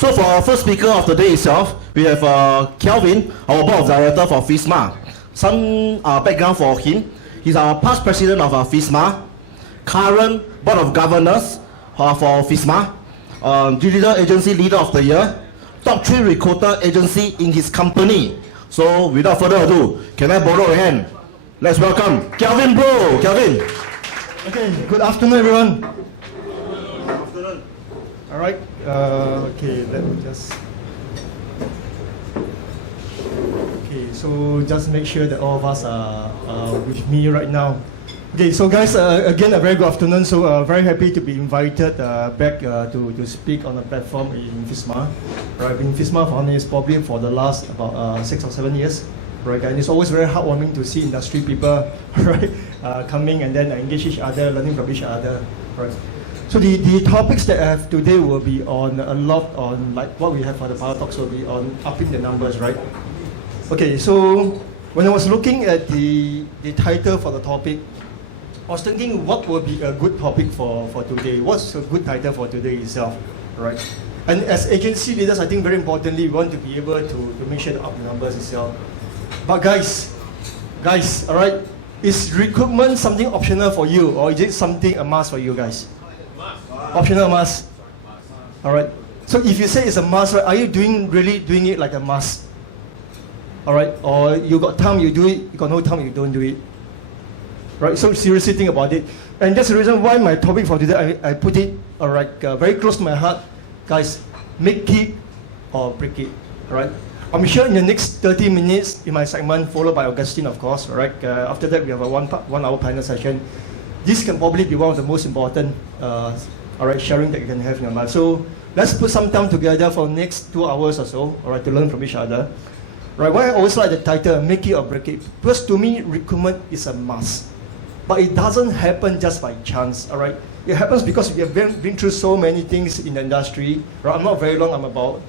So for our first speaker of the day itself, we have Kelvin, our board of director for FISMA. Some background for him. He's our past president of FISMA, current board of governors for FISMA, digital agency leader of the year, top 3 recruiter agency in his company. So without further ado, can I borrow a hand? Let's welcome Kelvin, bro. Kelvin. Okay, good afternoon, everyone. Good afternoon. All right. Okay, let me just. Okay, so just make sure that all of us are with me right now. Okay, so guys, again, a very good afternoon. So very happy to be invited back to speak on the platform in FISMA. Right, in FISMA probably for the last about 6 or 7 years. Right, and it's always very heartwarming to see industry people, right, coming and then engage each other, learning from each other. Right. So the topics that I have today will be on a lot on like what we have for the Power Talks will be on upping the numbers, right? Okay, so when I was looking at the title for the topic, I was thinking what would be a good topic for today? What's a good title for today itself, right? And as agency leaders, I think very importantly, we want to be able to make sure to up the numbers itself. But guys, all right, is recruitment something optional for you, or is it something a must for you guys? Optional must. All right. So if you say it's a must, right, are you really doing it like a must? All right. Or you got time, you do it. You got no time, you don't do it. Right. So seriously think about it. And that's the reason why my topic for today, I put it, all right, very close to my heart, guys. Make it or break it. All right. I'm sure in the next 30 minutes in my segment, followed by Augustine, of course, right? After that, we have a one hour panel session. This can probably be one of the most important all right, sharing that you can have in your life. So let's put some time together for the next 2 hours or so, all right, to learn from each other. Right, why I always like the title, Make It or Break It? Because to me, recruitment is a must. But it doesn't happen just by chance, all right? It happens because we have been through so many things in the industry. Right? I'm not very long, I'm about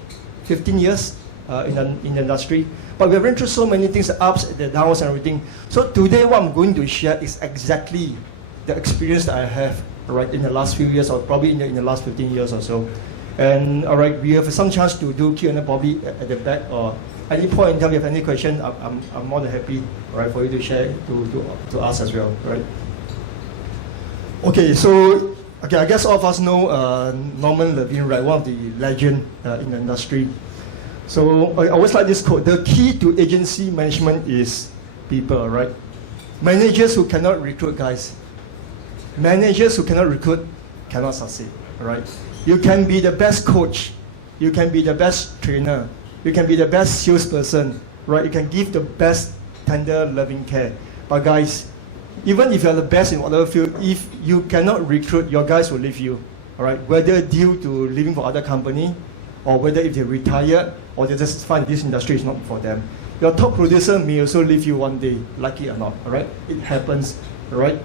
15 years. In the industry, but we've been through so many things, the ups, the downs, and everything. So today, what I'm going to share is exactly the experience that I have, right, in the last few years, or probably in the last 15 years or so. And all right, we have some chance to do Q&A probably at the back, or any point in time, if you have any question, I'm more than happy, right, for you to share to us as well, right? Okay, so I guess all of us know Norman Levine, right, one of the legend in the industry. So I always like this quote, the key to agency management is people, right? Managers who cannot recruit, guys. Managers who cannot recruit cannot succeed, right? You can be the best coach. You can be the best trainer. You can be the best salesperson, right? You can give the best tender, loving care. But guys, even if you're the best in whatever field, if you cannot recruit, your guys will leave you, all right? Whether due to leaving for other company, or whether if they retire, or they just find this industry is not for them. Your top producer may also leave you one day, like it or not, all right? It happens, all right?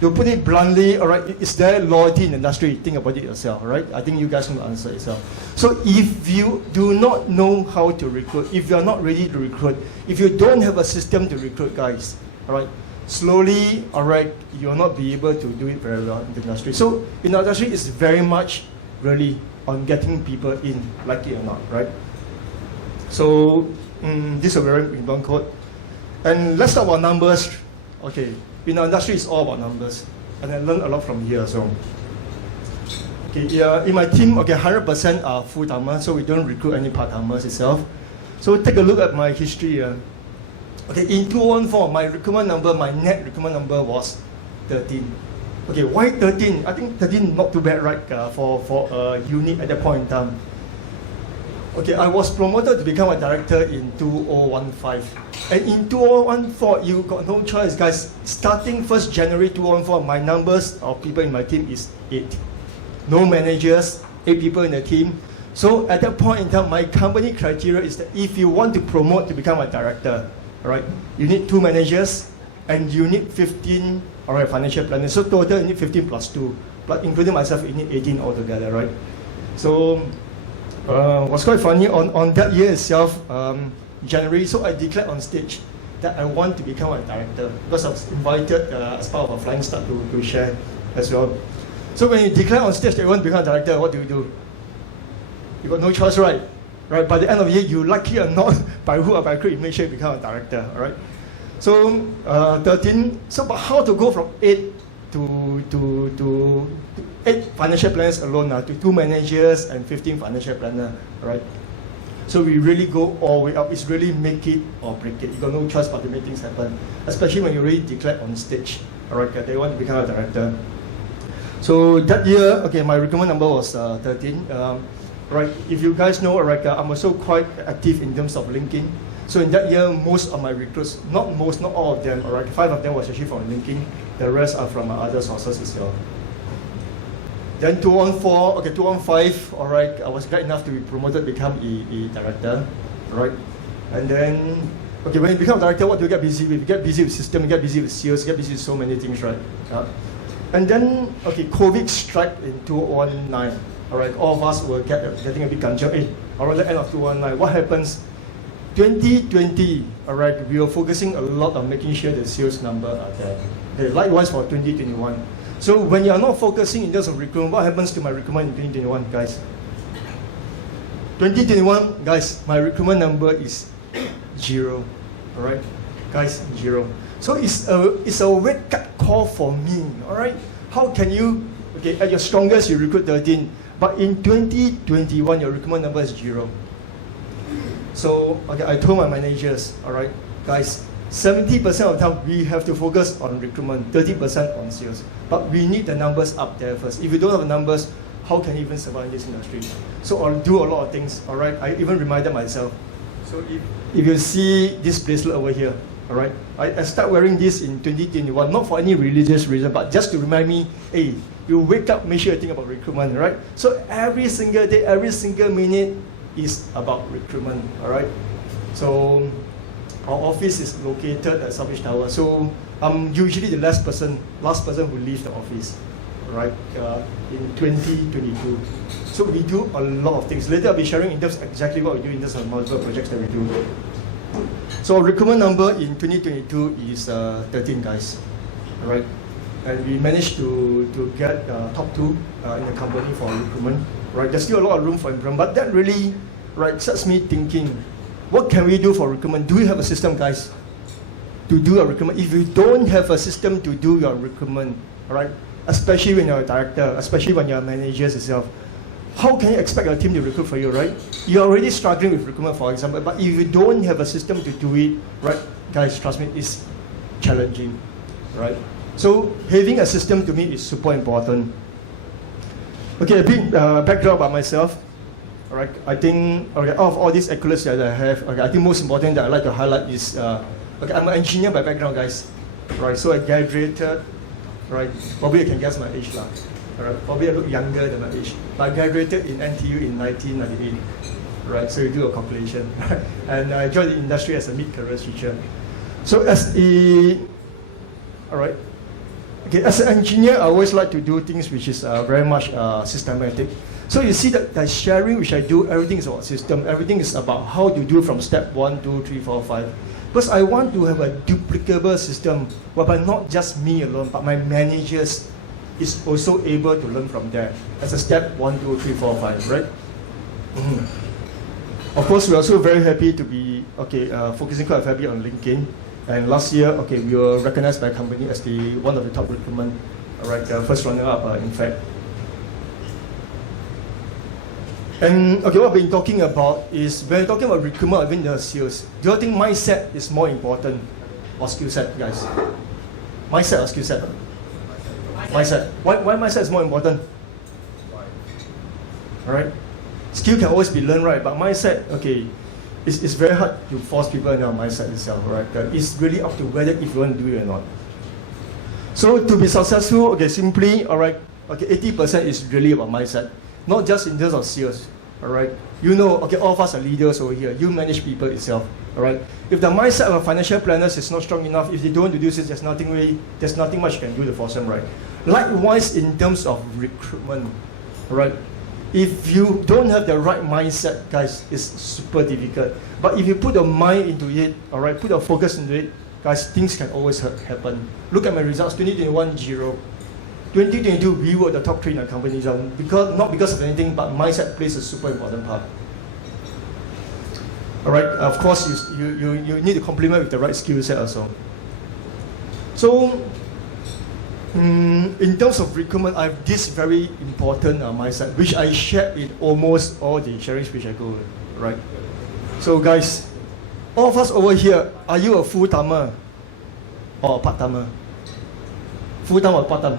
To put it bluntly, all right, is there loyalty in the industry? Think about it yourself, all right? I think you guys can answer yourself. So if you do not know how to recruit, if you're not ready to recruit, if you don't have a system to recruit, guys, all right, slowly, all right, you'll not be able to do it very well in the industry. So in the industry, it's very much really on getting people in, like it or not, right? So this is a very important quote. And let's talk about numbers. Okay, in the industry, it's all about numbers. And I learned a lot from here, so. Okay, in my team, okay, 100% are full-timers, so we don't recruit any part-timers itself. So take a look at my history. Okay, in 2014, my recruitment number, my net recruitment number was 13. Okay, why 13? I think 13 not too bad, right, for a unit at that point in time. Okay, I was promoted to become a director in 2015. And in 2014, you got no choice, guys. Starting 1st January 2014, my numbers of people in my team is 8. No managers, 8 people in the team. So at that point in time, my company criteria is that if you want to promote to become a director, right, you need 2 managers and you need 15 financial planners. So total you need 15 plus 2, but including myself, you need 18 altogether, right? So what's quite funny, on that year itself, January, so I declared on stage that I want to become a director because I was invited as part of a Flying Start to share as well. So when you declare on stage that you want to become a director, what do? You got no choice, right? Right. By the end of the year, you lucky or not, by who or by crook, you make sure you become a director. All right. So 13. So, but how to go from 8 to 8 financial planners alone now to 2 managers and 15 financial planners, right? So we really go all the way up. It's really make it or break it. You got no choice but to make things happen, especially when you already declared on stage. All right, they want to become a director. So that year, okay, my recruitment number was 13. Right, if you guys know, right, I'm also quite active in terms of LinkedIn. So in that year, most of my recruits, not all of them, all right, 5 of them was actually from LinkedIn. The rest are from other sources as well. Then 214, okay, 215, all right, I was glad enough to be promoted, become a director, all right. And then, okay, when you become a director, what do you get busy with? You get busy with system, you get busy with sales, you get busy with so many things, right? And then, okay, COVID struck in 2019, all right, all of us were getting a bit kanchiong. Around the end of 2019, what happens? 2020, all right, we were focusing a lot on making sure the sales number are there. Okay, likewise for 2021. So when you are not focusing in terms of recruitment, what happens to my recruitment in 2021, guys? 2021, guys, my recruitment number is 0. All right, guys, 0. So it's a wake-up call for me. All right, how can you? Okay, at your strongest you recruit 13, but in 2021 your recruitment number is 0. So okay, I told my managers, all right, guys, 70% of the time we have to focus on recruitment, 30% on sales. But we need the numbers up there first. If you don't have the numbers, how can you even survive in this industry? So I'll do a lot of things, all right? I even reminded myself. So if you see this bracelet over here, all right, I start wearing this in 2021, not for any religious reason, but just to remind me, hey, you wake up, make sure you think about recruitment, right? So every single day, every single minute is about recruitment, all right? So our office is located at South Beach Tower. So I'm usually the last person who leaves the office, right? In 2022. So we do a lot of things. Later I'll be sharing in terms of exactly what we do in terms of multiple projects that we do. So our recruitment number in 2022 is 13 guys, right? And we managed to get top 2 in the company for recruitment, right? There's still a lot of room for improvement, but that really, right, sets me thinking, what can we do for recruitment? Do we have a system, guys, to do a recruitment? If you don't have a system to do your recruitment, all right, especially when you're a director, especially when you're a manager yourself, how can you expect your team to recruit for you, right? You're already struggling with recruitment, for example, but if you don't have a system to do it, right, guys, trust me, it's challenging, right? So having a system to me is super important. Okay, a bit background about myself. All right, I think okay, out of all these accolades that I have, okay, I think most important that I like to highlight is okay, I'm an engineer by background, guys. Right, so I graduated. Right, probably you can guess my age lah. All right, probably I look younger than my age. But I graduated in NTU in 1998. Right, so you do a calculation. And I joined the industry as a mid-career teacher. So as a, all right. Okay, as an engineer, I always like to do things which is very much systematic. So you see that the sharing which I do, everything is about system. Everything is about how to do from step 1, 2, 3, 4, 5. Because I want to have a duplicable system, whereby not just me alone, but my managers is also able to learn from there. As a step 1, 2, 3, 4, 5, right? Of course, we're also very happy to be focusing quite heavily on LinkedIn. And last year, okay, we were recognized by a company as one of the top recruitment, right, first runner-up, in fact. And okay, what we've been talking about is when we're talking about recruitment within the sales, do you think mindset is more important or skill set, guys? Mindset or skill set? Mindset. Why mindset is more important? All right. Skill can always be learned, right? But mindset, okay, it's very hard to force people in their mindset itself, right? It's really up to whether if you want to do it or not. So to be successful, okay, simply, all right, okay, 80% is really about mindset, not just in terms of sales, all right? You know, okay, all of us are leaders over here. You manage people itself, all right? If the mindset of a financial planners is not strong enough, if they don't want to do this, there's nothing much you can do to force them, right? Likewise, in terms of recruitment, all right? If you don't have the right mindset, guys, it's super difficult. But if you put your mind into it, all right, put your focus into it, guys, things can always happen. Look at my results, 2021, 0. 2022, we were the top 3 in our company, not because of anything, but mindset plays a super important part. All right, of course, you need to complement with the right skill set also. So, in terms of recruitment, I have this very important mindset, which I share in almost all the sharings which I go, right? So guys, all of us over here, are you a full-timer or a part-timer? Full-time or part-time?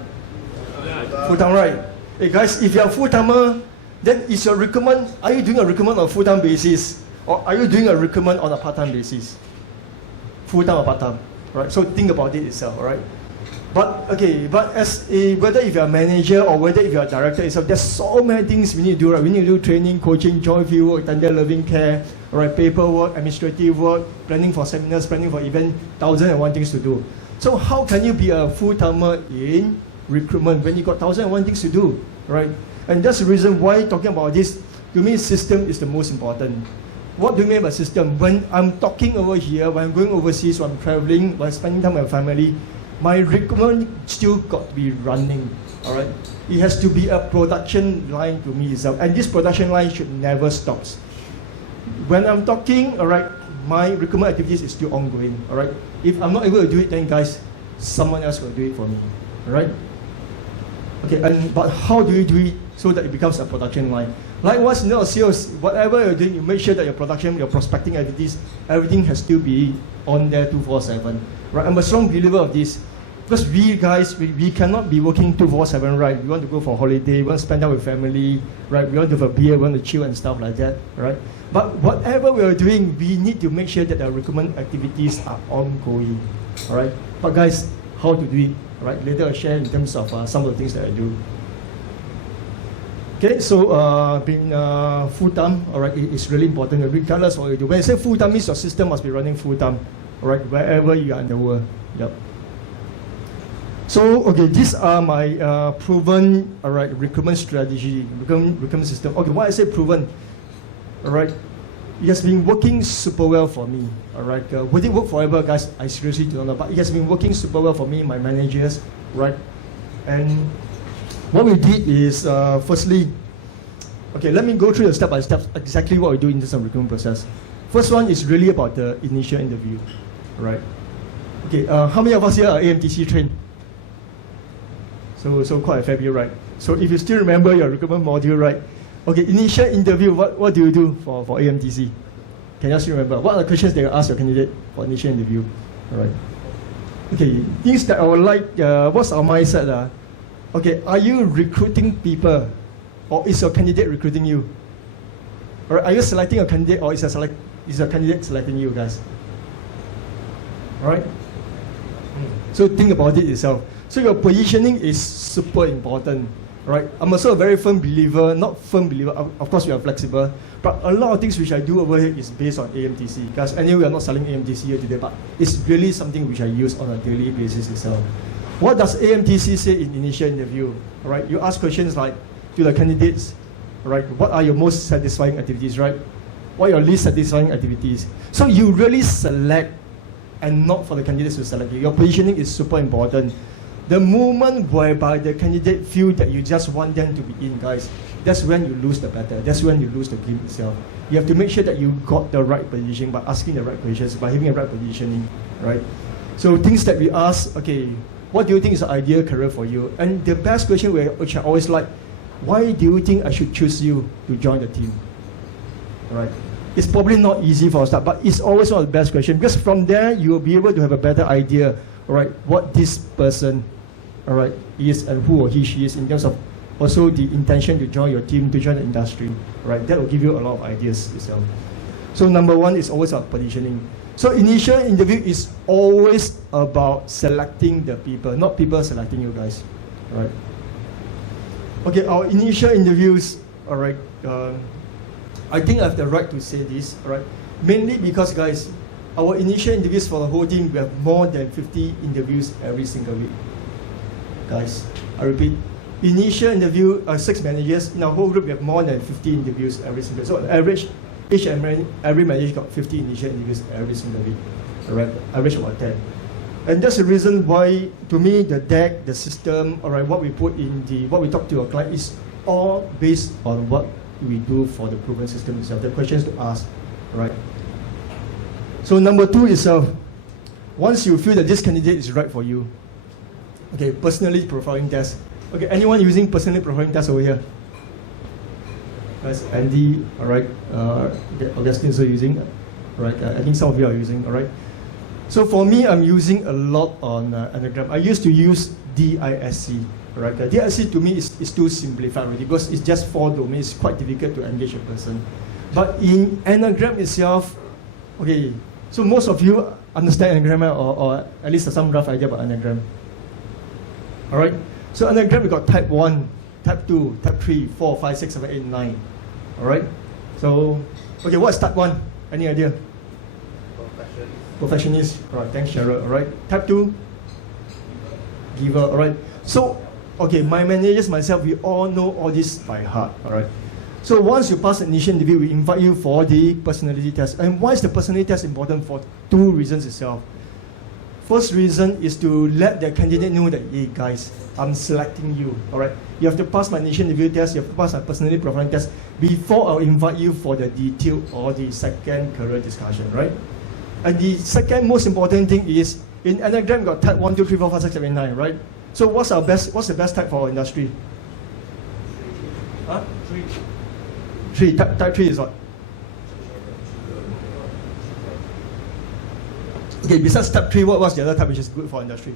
Full-time, right? Hey guys, if you're a full-timer, then is your recruitment, are you doing a recruitment on a full-time basis? Or are you doing a recruitment on a part-time basis? Full-time or part-time, right? So think about it itself, right? But whether if you're a manager or whether if you're a director itself, there's so many things we need to do, right? We need to do training, coaching, joint field work, tender loving care, right? Paperwork, administrative work, planning for seminars, planning for events, 1,001 things to do. So how can you be a full-timer in recruitment when you got 1,001 things to do, right? And that's the reason why talking about this, to me, system is the most important. What do you mean by system? When I'm talking over here, when I'm going overseas, when I'm traveling, when I'm spending time with my family, my recruitment still got to be running, all right? It has to be a production line to me itself, and this production line should never stop. When I'm talking, all right, my recruitment activities is still ongoing, all right? If I'm not able to do it, then guys, someone else will do it for me, all right? Okay, but how do you do it so that it becomes a production line? Likewise, in your sales, whatever you're doing, you make sure that your production, your prospecting activities, everything has to be on there 24/7. Right? I'm a strong believer of this. Because we guys, we cannot be working 24/7, right? We want to go for holiday, we want to spend time with family, right? We want to have a beer, we want to chill and stuff like that, right? But whatever we are doing, we need to make sure that our recruitment activities are ongoing, all right? But guys, how to do it, right? Later I'll share in terms of some of the things that I do. Okay, so being full-time, all right, it's really important regardless of what you do. When I say full-time, means your system must be running full-time, all right, wherever you are in the world. Yep. So, okay, these are my proven, all right, recruitment strategy, recruitment system. Okay, why I say proven, all right, it has been working super well for me, all right. Would it work forever, guys? I seriously don't know, but it has been working super well for me, my managers, right? And what we did is, firstly, okay, let me go through the step by step exactly what we do in this recruitment process. First one is really about the initial interview, right? Okay, how many of us here are AMTC trained? So quite a fair bit, right? So if you still remember your recruitment module, right? Okay, initial interview, what do you do for AMTC? Can you still remember? What are the questions that you ask your candidate for initial interview? All right. Okay, things that I would like, what's our mindset? Okay, are you recruiting people or is your candidate recruiting you? Or are you selecting a candidate or is your candidate selecting you, guys? All right? So think about it yourself. So your positioning is super important, right? I'm also a very firm believer, not firm believer, of course we are flexible, but a lot of things which I do over here is based on AMTC. Because anyway, we are not selling AMTC here today, but it's really something which I use on a daily basis itself. What does AMTC say in initial interview? All right, you ask questions like to the candidates, right? What are your most satisfying activities, right? What are your least satisfying activities? So you really select and not for the candidates to select you. Your positioning is super important. The moment whereby the candidate feel that you just want them to be in, guys, that's when you lose the battle. That's when you lose the game itself. You have to make sure that you got the right position by asking the right questions, by having the right positioning, right? So things that we ask, okay, what do you think is the ideal career for you? And the best question which I always like, why do you think I should choose you to join the team? All right. It's probably not easy for a start, but it's always one of the best questions because from there you will be able to have a better idea, all right, what this person, all right, is and who or she is in terms of also the intention to join your team, to join the industry, right? That will give you a lot of ideas itself. So number one is always about positioning. So initial interview is always about selecting the people, not people selecting you guys, all right? Okay, our initial interviews, all right, I think I have the right to say this, all right? Mainly because, guys, our initial interviews for the whole team, we have more than 50 interviews every single week. Guys, I repeat, initial interview, 6 managers, in our whole group, we have more than 50 interviews every single week. So on average, every manager got 50 initial interviews every single week, all right? Average about 10. And that's the reason why, to me, the deck, the system, all right, what we put in what we talk to our client is all based on what we do for the proven system itself. The questions to ask, right? So number 2 is, once you feel that this candidate is right for you, okay, personality profiling test. Okay, anyone using personality profiling test over here? That's Andy, all right. Augustine is also using, all right. I think some of you are using, all right. So for me, I'm using a lot on Enneagram. I used to use DISC, right? DISC to me is too simplified already because it's just 4 domains. It's quite difficult to engage a person. But in Enneagram itself, okay, so most of you understand Enneagram or at least some rough idea about Enneagram. All right? So Enneagram, we got type 1, type 2, type 3, 4, 5, 6, 7, 8, 9. All right? So, okay, what's type 1? Any idea? Perfectionist. All right, thanks, Cheryl. All right. Type 2, giver. All right. So, okay, my managers, myself, we all know all this by heart. All right. So once you pass the initial interview, we invite you for the personality test. And why is the personality test important? For 2 reasons itself. First reason is to let the candidate know that, hey guys, I'm selecting you. All right. You have to pass my initial interview test. You have to pass my personality profiling test before I'll invite you for the detailed or the second career discussion. Right. And the second most important thing is, in Enneagram, got type 1, 2, 3, 4, 5, 6, 7, 9, right? So what's the best type for our industry? 3. Type 3 is what? Okay, besides type 3, what's the other type which is good for industry?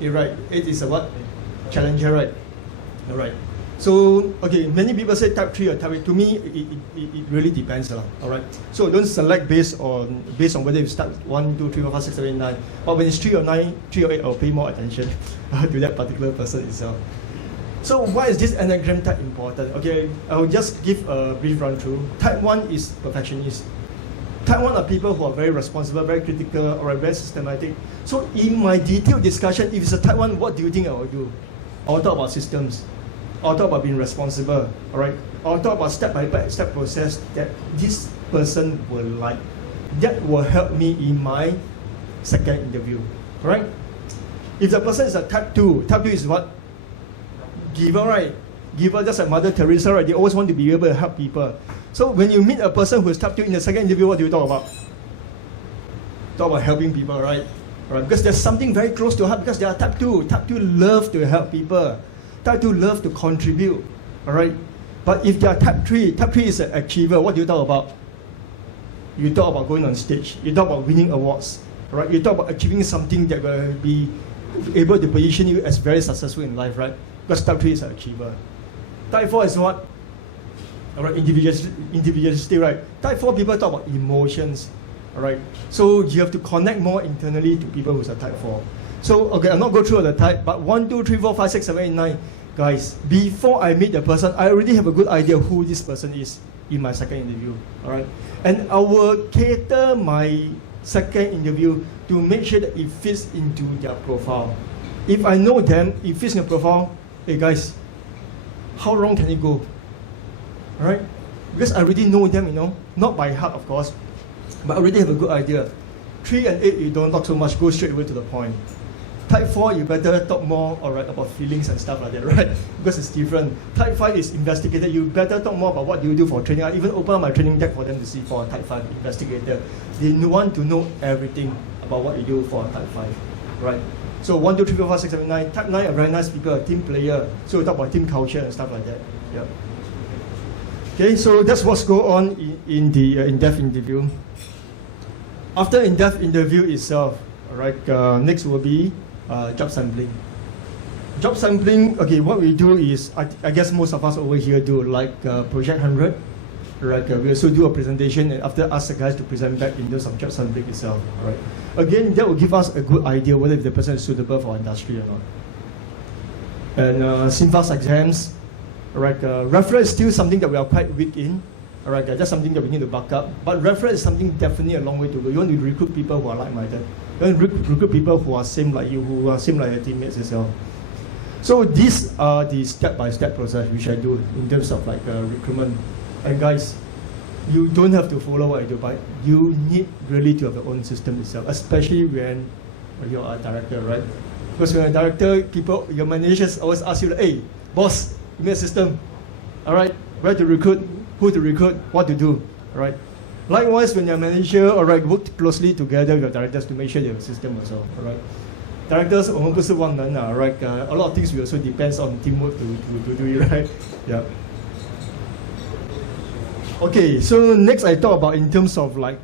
8, right. 8 is a what? Challenger, right? All right. So, okay, many people say type 3 or type 8. To me, it really depends. All right. So don't select based on whether you start 1, 2, 3, 4, 5, 6, 7, 8, 9. But when it's 3 or 9, 3 or 8, I'll pay more attention to that particular person itself. So why is this Enneagram type important? Okay, I'll just give a brief run through. Type 1 is perfectionist. Type 1 are people who are very responsible, very critical, or very systematic. So in my detailed discussion, if it's a type 1, what do you think I will do? I will talk about systems. I'll talk about being responsible, all right? I'll talk about step-by-step process that this person will like. That will help me in my second interview, all right? If the person is a type 2 is what? Giver, right? Giver, just like Mother Teresa, right? They always want to be able to help people. So when you meet a person who is type 2 in the second interview, what do you talk about? Talk about helping people, right? All right? Because there's something very close to heart because they are type 2. Type 2 love to help people. Type 2 love to contribute, all right? But if they are type 3 is an achiever, what do you talk about? You talk about going on stage. You talk about winning awards, all right? You talk about achieving something that will be able to position you as very successful in life, right? Because type 3 is an achiever. Type 4 is what? All right, individualistic, right? Type 4 people talk about emotions, all right? So you have to connect more internally to people who are type 4. So, okay, I'll not go through all the type, but 1, 2, 3, 4, 5, 6, 7, 8, 9. Guys, before I meet the person, I already have a good idea who this person is in my second interview, all right? And I will cater my second interview to make sure that it fits into their profile. If I know them, it fits in the profile, hey guys, how wrong can it go? All right? Because I already know them, not by heart, of course, but I already have a good idea. 3 and 8, you don't talk so much, go straight away to the point. Type 4, you better talk more, all right, about feelings and stuff like that, right? Because it's different. Type 5 is investigator. You better talk more about what you do for training. I even open up my training deck for them to see for a Type 5 investigator. They want to know everything about what you do for a Type 5, right? So 1, 2, 3, 4, 5, 6, 7, 9. Type 9 are very nice people, a team player. So we talk about team culture and stuff like that. Yeah. Okay, so that's what's going on in the in-depth interview. After in-depth interview itself, all right, next will be job sampling. Job sampling, okay, what we do is, I guess most of us over here do like Project 100. Right, we also do a presentation and after ask the guys to present back in terms of job sampling itself. Right. Again, that will give us a good idea whether the person is suitable for industry or not. And SINFAS exams, right, referral is still something that we are quite weak in. All right, that's something that we need to back up. But referral is something definitely a long way to go. You want to recruit people who are like-minded. You want to recruit people who are same like you, who are same like your teammates yourself. So these are the step-by-step process which I do in terms of like recruitment. And guys, you don't have to follow what I do, but you need really to have your own system itself, especially when when you're a director, right? Because when you're a director, people, your managers always ask you, hey, boss, give me a system. All right, where to recruit, who to recruit, what to do, all right? Likewise, when you're a manager, all right, work closely together with your directors to make sure they have a system also, all right? Directors, 我们不是万能啊, right? A lot of things will also depends on teamwork to do it, right? Yeah. Okay, so next I talk about in terms of like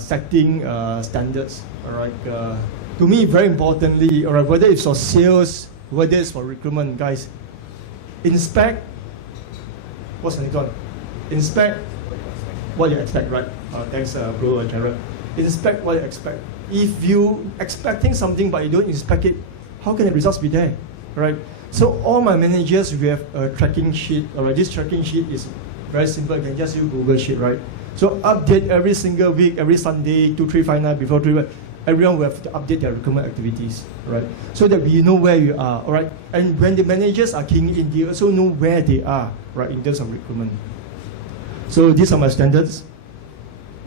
setting standards, all right? To me, very importantly, all right, whether it's for sales, whether it's for recruitment, guys, inspect. What's the next one? Inspect what you expect, right? Thanks, bro, Jared. Inspect what you expect. If you expecting something but you don't inspect it, how can the results be there, right? So all my managers, we have a tracking sheet. All right, this tracking sheet is very simple. You can just use Google Sheet, right? So update every single week, every Sunday, 2, 3, 5, 9, before 3. Everyone will have to update their recruitment activities, right? So that we know where you are, all right? And when the managers are keying in, they also know where they are, right, in terms of recruitment. So these are my standards.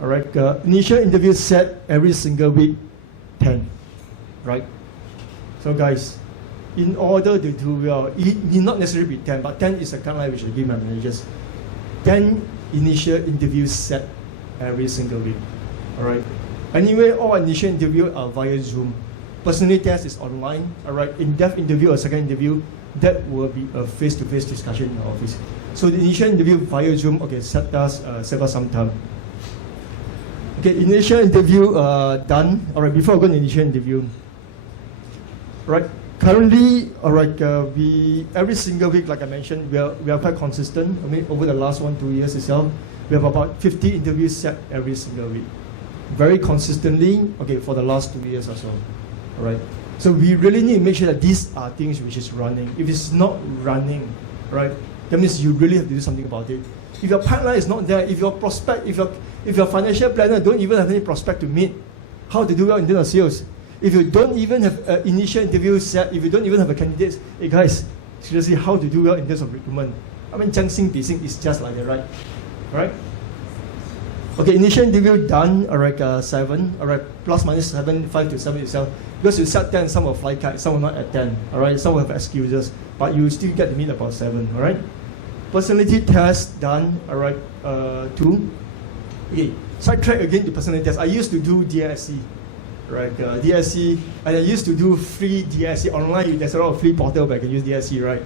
All right, initial interview set every single week, 10, right? So guys, in order to do well, it need not necessarily be 10, but 10 is a guideline which I give my managers. 10 initial interviews set every single week, all right? Anyway, all initial interviews are via Zoom. Personality test is online, all right? In-depth interview or second interview, that will be a face-to-face discussion in the office. So the initial interview via Zoom, okay, save us some time. Okay, initial interview done. All right, before I go to initial interview, right? Currently, all right, we every single week, like I mentioned, we are quite consistent. I mean, over the last 1-2 years itself, we have about 50 interviews set every single week, very consistently. Okay, for the last 2 years or so, all right. So we really need to make sure that these are things which is running. If it's not running, right, that means you really have to do something about it. If your pipeline is not there, if your prospect, if your financial planner don't even have any prospect to meet, how to do well in terms of sales? If you don't even have an initial interview set, if you don't even have a candidate, hey guys, seriously, how to do well in terms of recruitment? I mean, 将心比心 is just like that, right? Right? Okay, initial interview done, all right, 7, all right, plus minus 7, 5 to 7 itself. Because you set 10, some will fly kite, some will not at 10, all right, some will have excuses, but you still get to meet about 7, all right? Personality test done, all right, 2. Okay, sidetrack again to personality test. I used to do DSC, right? DSC, and I used to do free DSC online. There's a lot of free portal where I can use DSC, right?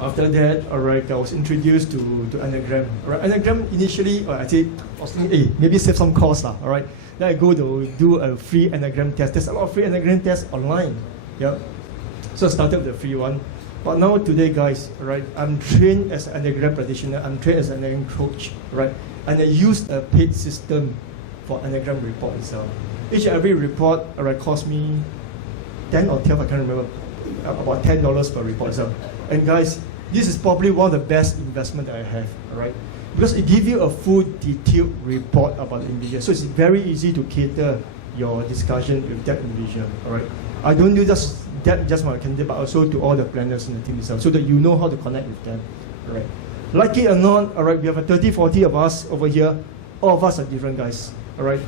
After that, all right, I was introduced to Anagram. All right, Anagram initially, I say, I was thinking, hey, maybe save some cost, all right? Then I go to do a free Anagram test. There's a lot of free Anagram tests online, yeah. So I started with the free one. But now today, guys, right, I'm trained as an Anagram practitioner, I'm trained as an Anagram coach, right? And I use a paid system for Anagram report itself. Each and every report, right, cost me 10 or 12, I can't remember, about $10 per report itself. And guys, this is probably one of the best investment that I have, right? Because it gives you a full detailed report about the individual. So it's very easy to cater your discussion with that individual, all right? I don't do just my candidate, but also to all the planners in the team itself, so that you know how to connect with them, all right? Like it or not, all right, we have a 30, 40 of us over here. All of us are different guys, all right?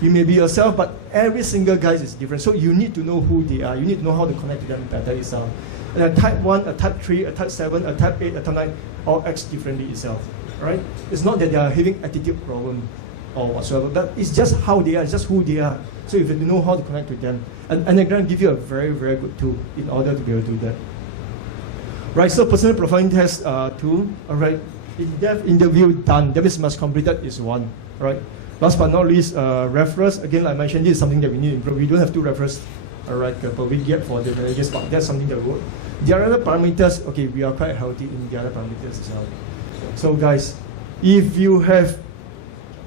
You may be yourself, but every single guy is different. So you need to know who they are. You need to know how to connect to them better itself. And a type 1, a type 3, a type 7, a type 8, a type 9, all acts differently itself, right? It's not that they are having attitude problem or whatsoever, but it's just how they are, it's just who they are. So if you know how to connect with them, and Anagram give you a very, very good tool in order to be able to do that. Right, so personal profiling test 2, all right, in-depth interview done, that means must completed is 1, right? Last but not least, referrals, again, like I mentioned, this is something that we need to improve. We don't have 2 referrals, all right, per week yet for the managers, but that's something that we work. The other parameters, okay, we are quite healthy in the other parameters as well. So guys, if you have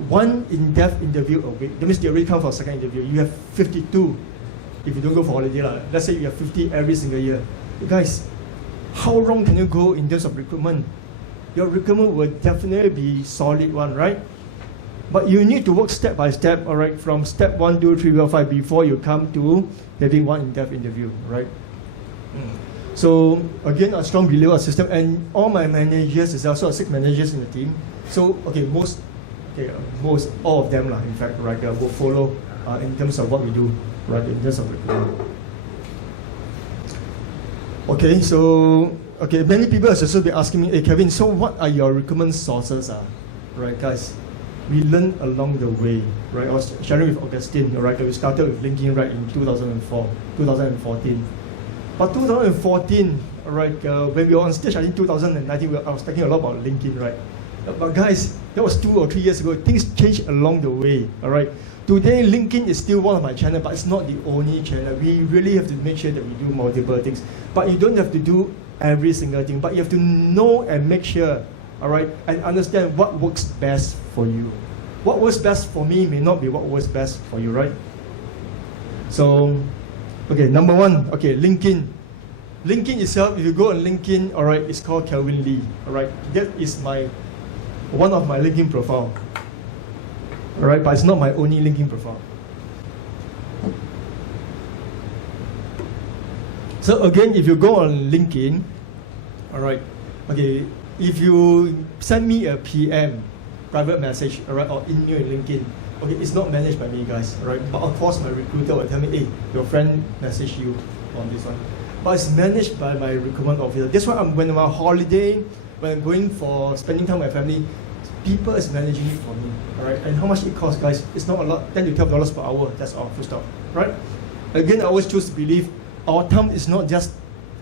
1 in-depth interview a week, that means they already come for a second interview, you have 52 if you don't go for holiday. Let's say you have 50 every single year. Guys, how long can you go in terms of recruitment? Your recruitment will definitely be solid one, right? But you need to work step by step, all right, from step 1, 2, 3, 4, 5 before you come to having 1 in-depth interview, right? So again, a strong believer system, and all my managers is also 6 managers in the team. So okay, most all of them in fact, right, will follow in terms of what we do, right? In terms of recruitment. Okay, so many people have also been asking me, hey Kevin, so what are your recruitment sources? Right, guys, we learn along the way, right? I was sharing with Augustine, right? That we started with LinkedIn, right, in 2014. But 2014, right, when we were on stage, I think 2019, I was talking a lot about LinkedIn, right? But guys, that was 2 or 3 years ago. Things changed along the way, all right? Today, LinkedIn is still one of my channels, but it's not the only channel. We really have to make sure that we do multiple things. But you don't have to do every single thing, but you have to know and make sure, all right, and understand what works best for you. What works best for me may not be what works best for you, right? So, okay, number one, okay, LinkedIn. LinkedIn itself, if you go on LinkedIn, all right, it's called Kelvin Lee, all right? That is one of my LinkedIn profile, all right, but it's not my only LinkedIn profile. So again, if you go on LinkedIn, all right, okay, if you send me a PM, private message, all right, or email in LinkedIn, okay, it's not managed by me, guys, all right, but of course my recruiter will tell me, hey, your friend messaged you on this one. But it's managed by my recruitment officer. That's why when I'm on holiday, when I'm going for spending time with my family, people is managing it for me, all right? And how much it costs, guys? It's not a lot, $10 to $12 per hour. That's all, full stop, right? Again, I always choose to believe our time is not just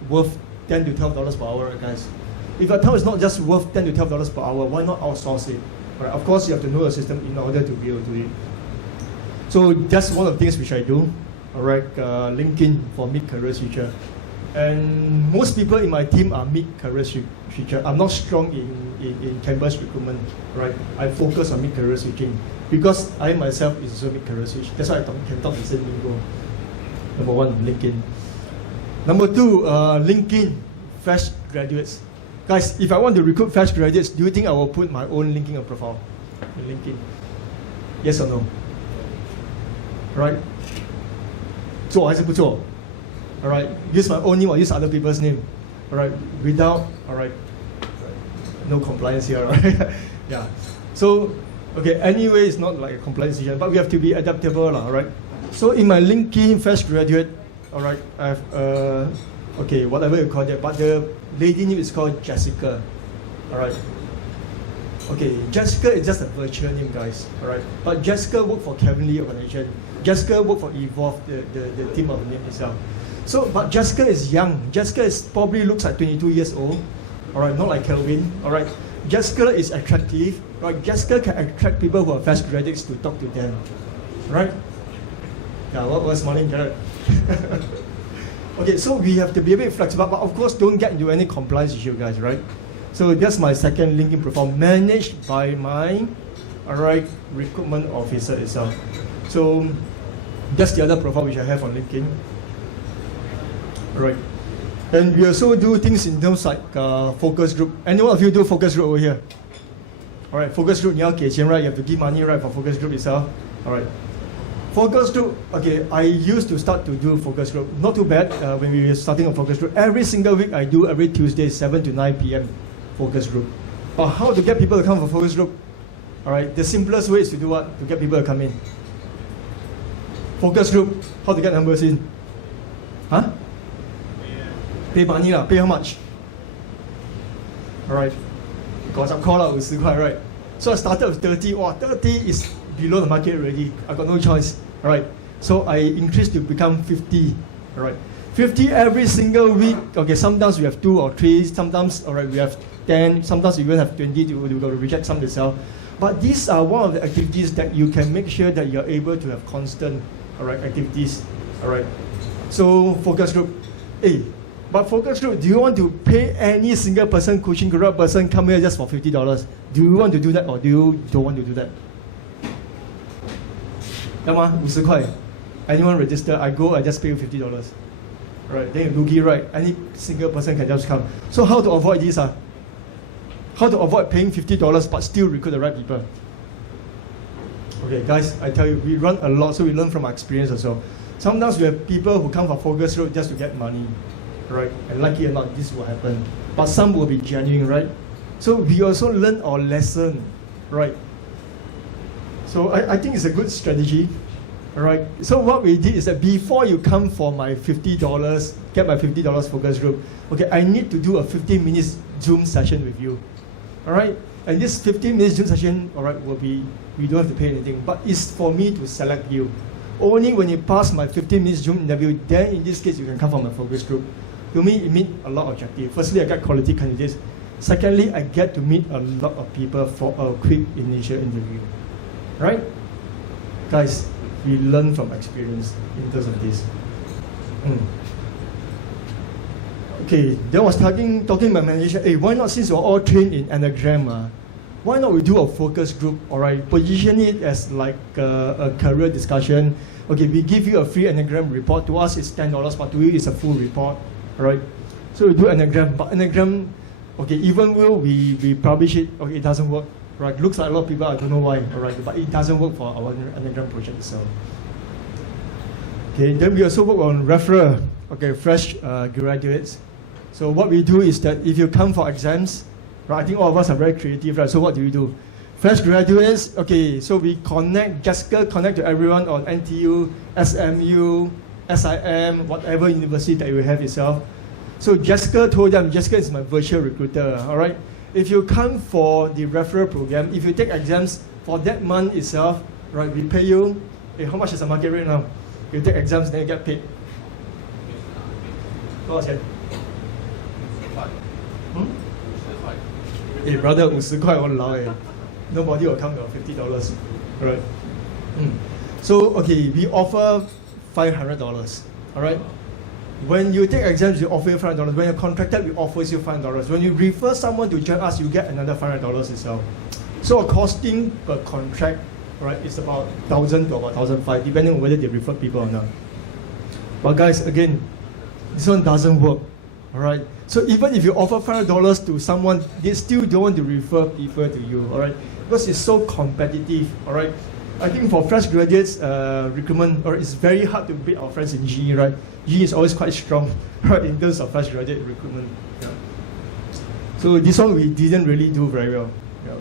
worth $10 to $12 per hour, guys. If our time is not just worth $10 to $12 per hour, why not outsource it? Right? Of course, you have to know the system in order to be able to do it. So that's one of the things which I do, all right? LinkedIn for mid-career switcher. And most people in my team are mid-career switcher. I'm not strong in campus recruitment, right? I focus on mid-career switching because I myself is also mid-career switch. That's why I can talk the same lingo. Number one, LinkedIn. Number two, LinkedIn, fresh graduates. Guys, if I want to recruit fresh graduates, do you think I will put my own LinkedIn profile in LinkedIn? Yes or no? Right? 做还是不做? Alright, use my own name or use other people's name. Alright, without, alright, no compliance here, right? Yeah. So, okay, anyway, it's not like a compliance issue, but we have to be adaptable, alright? So in my LinkedIn fresh graduate, alright, I have, okay, whatever you call it, but the lady name is called Jessica, alright? Okay, Jessica is just a virtual name, guys, alright? But Jessica worked for Kevin Lee organization. Jessica worked for Evolve, the team of the name itself. So, but Jessica is young. Jessica probably looks like 22 years old, alright, not like Kelvin, alright. Jessica is attractive, right? Jessica can attract people who are fresh graduates to talk to them, right? Yeah, what was smiling, Jared? Okay, so we have to be a bit flexible, but of course don't get into any compliance issue, guys, right? So that's my second LinkedIn profile, managed by my, alright, recruitment officer itself. So that's the other profile which I have on LinkedIn. Right. And we also do things in terms like focus group. Anyone of you do focus group over here? Alright, focus group, 你要给钱, right? You have to give money, right, for focus group itself. Alright. Focus group, okay, I used to start to do focus group. Not too bad when we were starting a focus group. Every single week I do every Tuesday, 7 to 9 p.m. focus group. But how to get people to come for focus group? Alright, the simplest way is to do what? To get people to come in. Focus group, how to get numbers in? Huh? Pay money lah, pay how much? Alright, got some call out with 50 塊, right? So I started with 30, wow, 30 is below the market already. I got no choice, alright? So I increased to become 50, alright? 50 every single week. Okay, sometimes we have 2 or 3, sometimes, alright, we have 10, sometimes we even have 20, we got to reject some itself. But these are one of the activities that you can make sure that you're able to have constant, alright, activities, alright? So focus group, hey. But focus group, do you want to pay any single person, coaching group person come here just for $50? Do you want to do that or do you don't want to do that? 要吗？50塊 Anyone register, I go, I just pay you $50. Right, then you loogie, right? Any single person can just come. So how to avoid this? How to avoid paying $50 but still recruit the right people? Okay, guys, I tell you, we run a lot, so we learn from our experience also. Sometimes we have people who come for focus group just to get money. Right, and like it or not, this will happen. But some will be genuine, right? So we also learn our lesson, right? So I think it's a good strategy, All right. So what we did is that before you come for my $50, get my $50 focus group, okay, I need to do a 15 minutes Zoom session with you. All right. And this 15 minutes Zoom session, all right, will be, we don't have to pay anything, but it's for me to select you. Only when you pass my 15 minutes Zoom interview, then in this case, you can come for my focus group. To me, it meets a lot of objectives. Firstly, I get quality candidates. Secondly, I get to meet a lot of people for a quick initial interview. Right? Guys, we learn from experience in terms of this. Okay, then I was talking to my manager, hey, why not, since we're all trained in Enneagram, why not we do a focus group, all right? Position it as like a career discussion. Okay, we give you a free Enneagram report. To us, it's $10, but to you, it's a full report, all right? So we do Enneagram, but Enneagram, okay, even though we publish it, okay, it doesn't work, right? Looks like a lot of people, I don't know why, all right? But it doesn't work for our Enneagram project itself. Okay, then we also work on referral, okay, fresh graduates. So what we do is that if you come for exams, right, I think all of us are very creative, right? So what do? Fresh graduates, okay, so we connect, Jessica connect to everyone on NTU, SMU, SIM, whatever university that you have yourself. So Jessica told them, Jessica is my virtual recruiter, all right? If you come for the referral program, if you take exams for that month itself, right, we pay you, hey, how much is the market rate now? You take exams, then you get paid. How much? Hey brother, 50块 walao eh. Nobody will come to $50, right? So okay, we offer $500, all right? When you take exams, we offer you $500. When you're contracted, we offer you $500. When you refer someone to join us, you get another $500 itself. So our costing per contract, right, is about $1,000 to about $1,500, depending on whether they refer people or not. But guys, again, this one doesn't work, all right? So even if you offer $500 to someone, they still don't want to refer people to you, all right? Because it's so competitive, all right? I think for fresh graduates recruitment, or it's very hard to beat our friends in GE, right? GE is always quite strong, right, in terms of fresh graduate recruitment. Yeah. So this one we didn't really do very well. Yeah.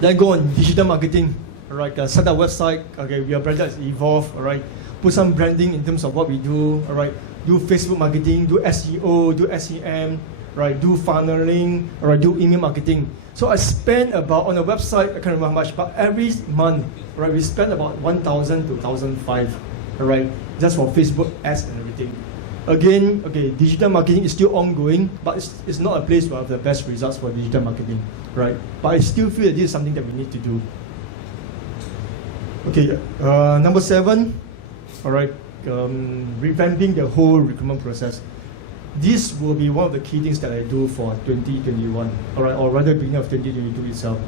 Then go on digital marketing, all right? Set up website. Okay, we are branded as Evolve, all right? Put some branding in terms of what we do, all right? Do Facebook marketing, do SEO, do SEM, right? Do funneling, or do email marketing. So I spend about, on the website, I can't remember how much, but every month, right, we spend about $1,000 to $1,500, right, just for Facebook ads and everything. Again, okay, digital marketing is still ongoing, but it's not a place where have the best results for digital marketing, right? But I still feel that this is something that we need to do. Okay, number 7, all right, revamping the whole recruitment process. This will be one of the key things that I do for 2021, all right, or rather beginning of 2022 itself.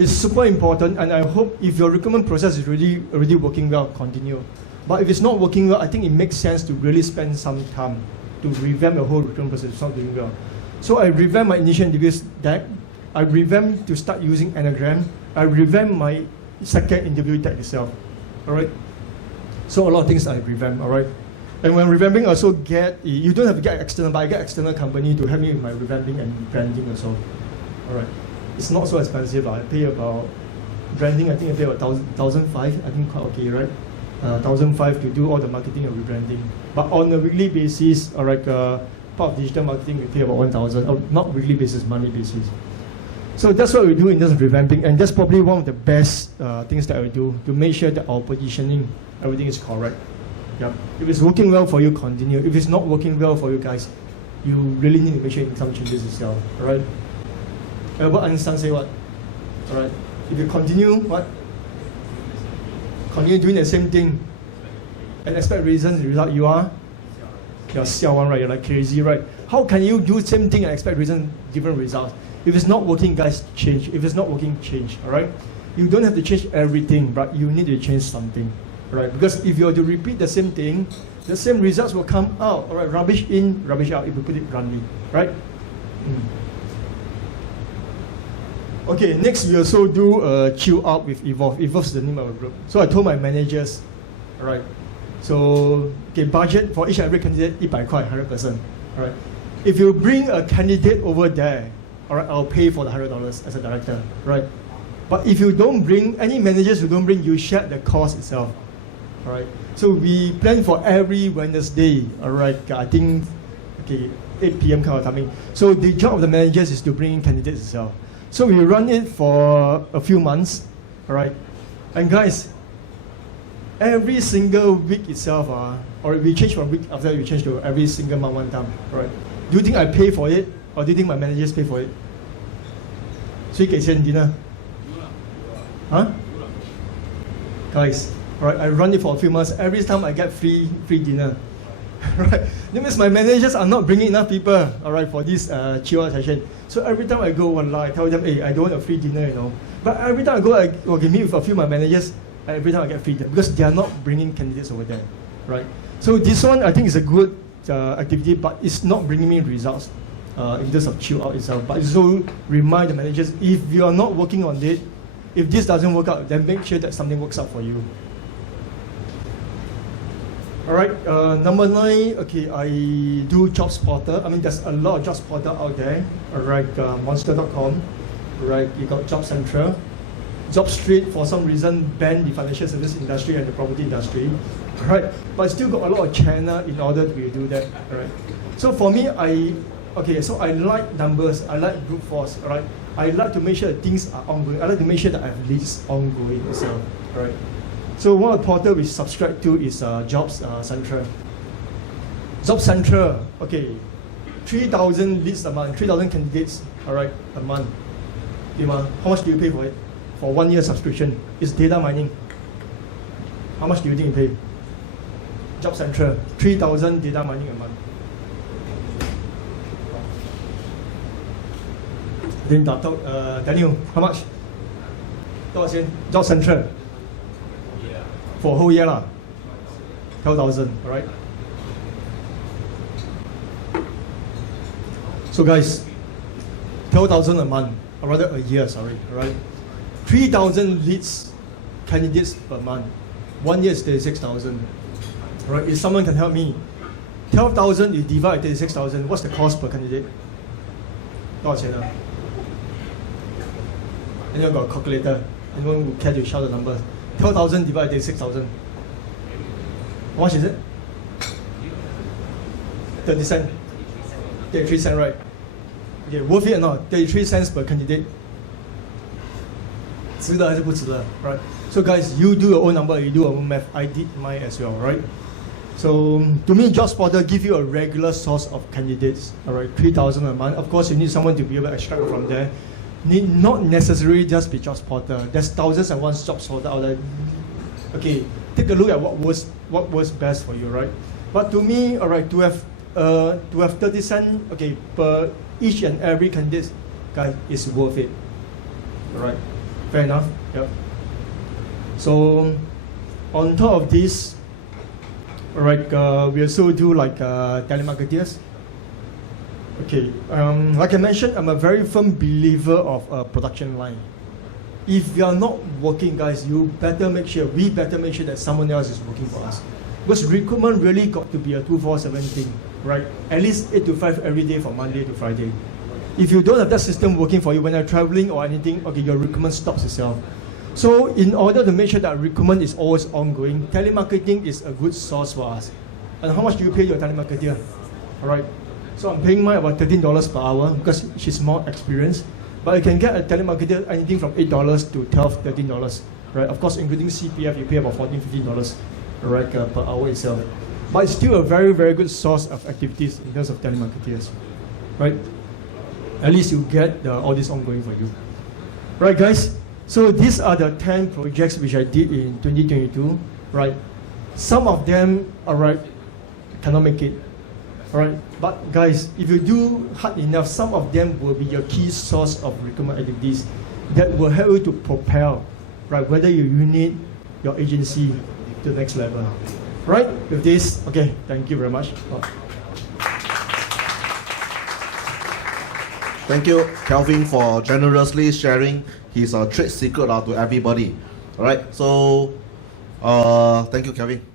It's super important, and I hope if your recruitment process is already working well, continue. But if it's not working well, I think it makes sense to really spend some time to revamp the whole recruitment process. It's not doing well. So I revamped my initial interviews deck. I revamped to start using Enneagram. I revamped my second interview deck itself, all right? So a lot of things I revamped, all right? And when revamping, I also get, you don't have to get external, but I get external company to help me with my revamping and branding also. All right. It's not so expensive. I pay about, branding, I think I pay about $1,500, I think quite okay, right? $1,500 to do all the marketing and rebranding. But on a weekly basis, all right, part of digital marketing, we pay about $1,000, or not weekly basis, monthly basis. So that's what we do in terms of revamping, and that's probably one of the best things that we do to make sure that our positioning, everything is correct. Yeah. If it's working well for you, continue. If it's not working well for you guys, you really need to make sure you make some changes yourself. All right? Albert Einstein say what? All right? If you continue, what? Continue doing the same thing and expect reasons, result, you're siao one, right? You're like crazy, right? How can you do the same thing and expect reasons, different results? If it's not working, guys, change. If it's not working, change. All right? You don't have to change everything, but you need to change something. Right, because if you are to repeat the same thing, the same results will come out. All right, rubbish in, rubbish out, if you put it bluntly, right? Okay, next we also do chill out with Evolve. Evolve is the name of our group. So I told my managers, all right, so okay, budget for each and every candidate, 100 块, 100%. All right, if you bring a candidate over there, all right, I'll pay for the $100 as a director, right? But if you don't bring, any managers who don't bring, you share the cost itself. All right. So we plan for every Wednesday. All right. I think 8 p.m. kind of timing. So the job of the managers is to bring in candidates itself. So we run it for a few months. All right. And guys, every single week itself, or we change from week after we change to every single month one time. All right. Do you think I pay for it, or do you think my managers pay for it? 谁给钱 dinner? Huh? Guys, right, I run it for a few months. Every time I get free dinner. Right? That means my managers are not bringing enough people, all right, for this chill out session. So every time I go online, I tell them, hey, I don't want a free dinner, you know. But every time I go, I meet with a few of my managers, and every time I get free dinner because they are not bringing candidates over there, right? So this one I think is a good activity, but it's not bringing me results in terms of chill out itself. But it's also remind the managers, if you are not working on it, if this doesn't work out, then make sure that something works out for you. All right, number 9, okay, I do Job Spotter. I mean, there's a lot of Job Spotter out there. All right, Monster.com, right, you got Job Central. Job Street, for some reason, banned the financial service industry and the property industry. All right, but still got a lot of channel in order to do that. All right, so for me, so I like numbers, I like brute force, all right. I like to make sure that things are ongoing. I like to make sure that I have leads ongoing as well, all right. So one of the portal we subscribe to is Jobs Central. Jobs Central, okay, 3,000 leads a month, 3,000 candidates, all right, a month. How much do you pay for it? For 1 year subscription, it's data mining. How much do you think you pay? Job Central, 3,000 data mining a month. Then Daniel, how much? 多少钱? Job Central. For a whole year, 12,000, all right? So guys, 12,000 a month, or rather a year, sorry, all right? 3,000 leads, candidates per month. 1 year is 36,000, all right? If someone can help me, 12,000 you divide by 36,000, what's the cost per candidate? 多少钱? Anyone got a calculator? Anyone who care to shout the number? 12,000 divided by 6,000. How much is it? 30 cents. 33 cents, right? Okay, worth it or not? 33 cents per candidate. 值得还是不值得? Right? So guys, you do your own number, you do your own math. I did mine as well, right? So to me, Job Spotter give you a regular source of candidates. All right, 3,000 a month. Of course, you need someone to be able to extract from there. Need not necessarily just be Job Spotter. There's thousands and one Job Spotter out there. Okay, take a look at what was best for you, right? But to me, all right, to have 30 cents, okay, per each and every candidate, guys, is worth it. All right, fair enough. Yep. So on top of this, all right, we also do like telemarketers. Okay, like I mentioned, I'm a very firm believer of a production line. If you are not working, guys, we better make sure that someone else is working for us. Because recruitment really got to be a 24/7 thing, right? At least 8 to 5 every day from Monday to Friday. If you don't have that system working for you when you're traveling or anything, okay, your recruitment stops itself. So in order to make sure that recruitment is always ongoing, telemarketing is a good source for us. And how much do you pay your telemarketer? All right. So I'm paying mine about $13 per hour because she's more experienced. But you can get a telemarketer anything from $8 to $12, $13, right? Of course, including CPF, you pay about $14, $15, right, per hour itself. But it's still a very, very good source of activities in terms of telemarketers, right? At least you get all this ongoing for you. Right, guys? So these are the 10 projects which I did in 2022, right? Some of them, all right, cannot make it. Alright, but guys, if you do hard enough, some of them will be your key source of recruitment activities that will help you to propel, right, whether you unit your agency to the next level. Right, with this, okay, thank you very much. Thank you, Kelvin, for generously sharing his trade secret to everybody. Alright, so thank you, Kelvin.